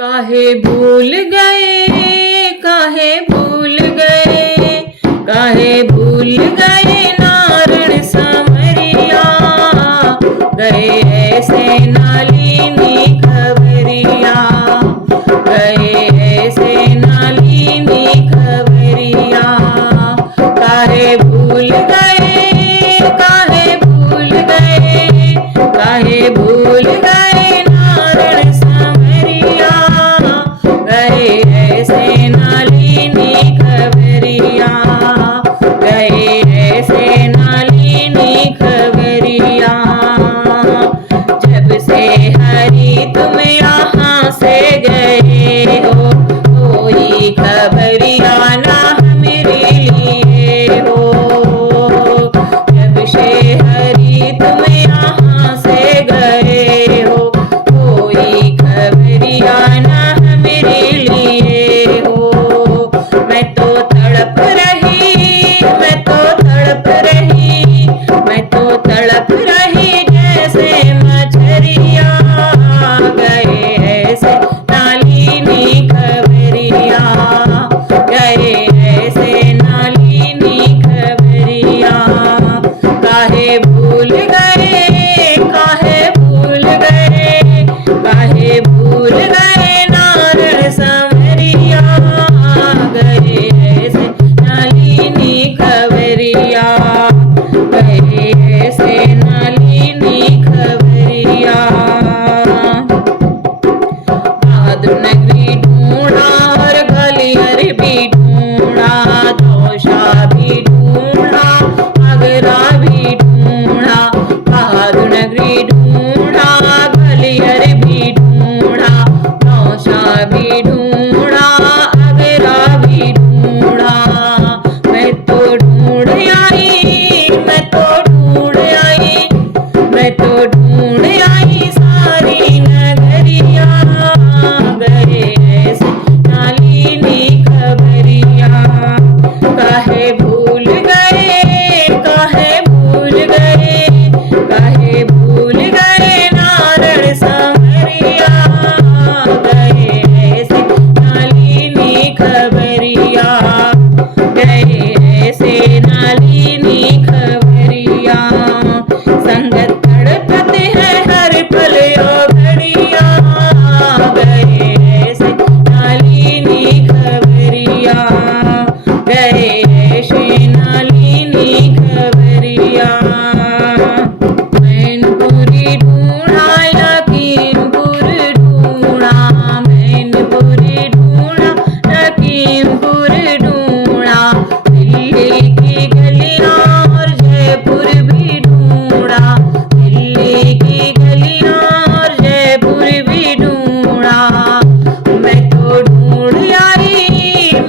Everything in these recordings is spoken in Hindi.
काहे भूल गए, काहे भूल गए, काहे भूल गए नारण समरिया। गए ऐसे नालिनी खबरिया, गए ऐसे नालिनी खबरिया। काहे भूल गए, काहे भूल गए, काहे भूल गए नारण समरिया। गए ऐसे नालिनी खबरिया, गए ऐसे नालिनी खबरिया। जब से हरि तुम यहाँ से गए हो, कोई खबरिया ना मेरे लिए हो। जब से हरि तुम यहाँ से गए हो, कोई खबरिया ना मेरे लिए हो। मैं तो तड़प रही, मैं तो तड़प रही, मैं तो तड़प रही जैसे मछरिया। गए ऐसे नालिनी खबरिया, गए ऐसे नालिनी खबरिया। काहे भूल गए, काहे भूल गए, काहे भूल गए नारण समरिया। गए ऐसे नालिनी खबरिया, गए ऐसे नालिनी खबरिया। बहादुर नगरी ढूंढा और ग्वालियर भी ढूंढा, तोशा भी ढूंढा, आगरा भी ढूंढा। बहादुर नगरी ढूंढा, ग्वालियर भी ढूंढा, तोशा भी ढूंढा, आगरा भी ढूंढा। मैं तो ढूंढ आई, मैं तो ढूंढ आई, मैं तो ढूंढ आई सारी नगरिया। गए ऐसे नालिनी खबरिया। काहे भूल गए, काहे भूल गए, काहे भूल गए नारण समरिया। गए ऐसे नालिनी खबरिया, गए ऐसे नालिनी खबरिया। संगत तड़पते हैं हर पल ओ घड़िया। गए ऐसे नालिनी खबरिया, गए ऐसे नालिनी खबरिया। मैनपुरी ढूंढा, लखीमपुर ढूंढा, मैनपुरी ढूंढा, लखीमपुर ढूंढा। दिल्ली की गलियां और जयपुर भी ढूंढा, दिल्ली की गलियां और जयपुर भी ढूंढा। मैं तो ढूंढ आई,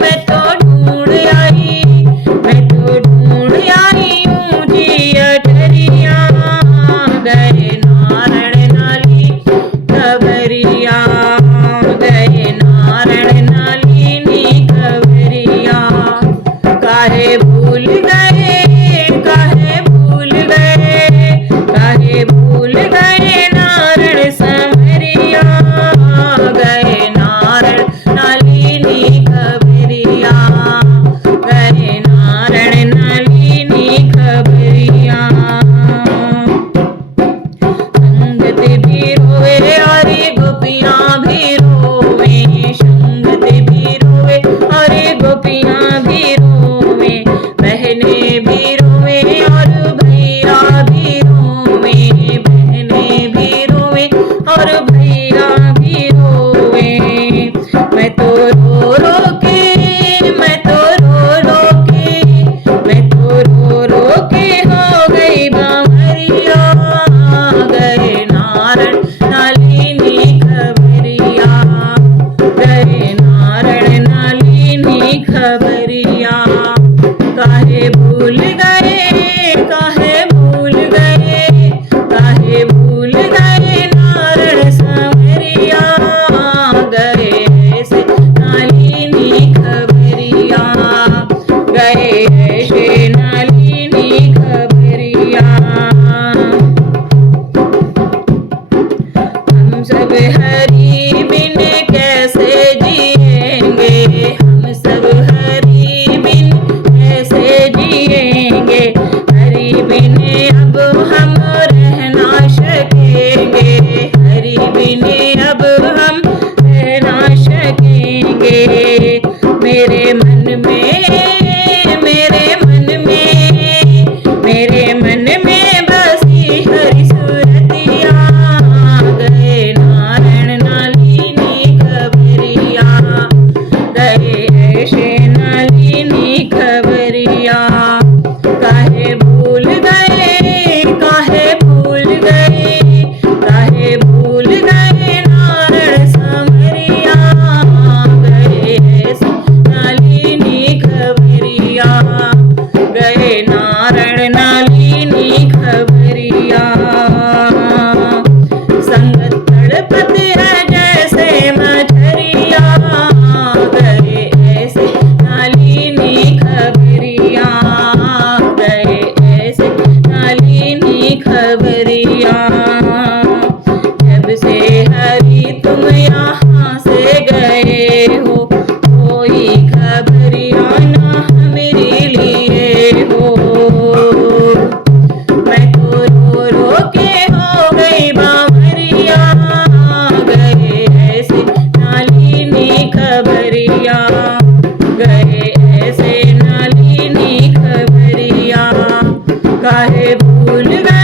मैं तो ढूंढ आई, मैं तो ढूंढ आई ऊंची अटरिया। गए नारण नाली खबरिया, गए नारण नालिनी खबरिया। काहे भूल गए, काहे भूल गए, काहे भूल गए नारण समरिया। गए नारण नालिनी खबरिया, गए नारण नालिनी खबरिया। संगत भी रोए और गोपियाँ अब हम रह ना सकेंगे। मेरे मन में, मेरे मन में, मेरे मन में बसी हरि सूरतिया, गए नारायण नलिनी खबरिया, गए ऐसे नलिनी खबरिया। काहे भूल गए, काहे भूल गए, काहे भूल गए नारायण समरिया, गए ऐसे नलिनी खबरिया, गए नारायण नलिनी खबरिया। संग तड़पत है जैसे मछरिया, गए ऐसे नलिनी खबरिया, गए ऐसे नलिनी खबरिया। जब से हरि तुम यहाँ से गए हो, कोई खबरिया ना मेरे लिए हो। मैं तो रो रो के हो गई बावरिया, गए ऐसे नलिनी खबरिया, गए ऐसे नलिनी खबरिया। काहे भूल गए